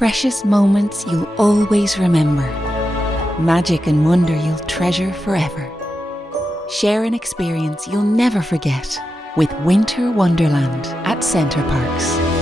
Precious moments you'll always remember. Magic and wonder you'll treasure forever. Share an experience you'll never forget with Winter Wonderland at Centre Parcs.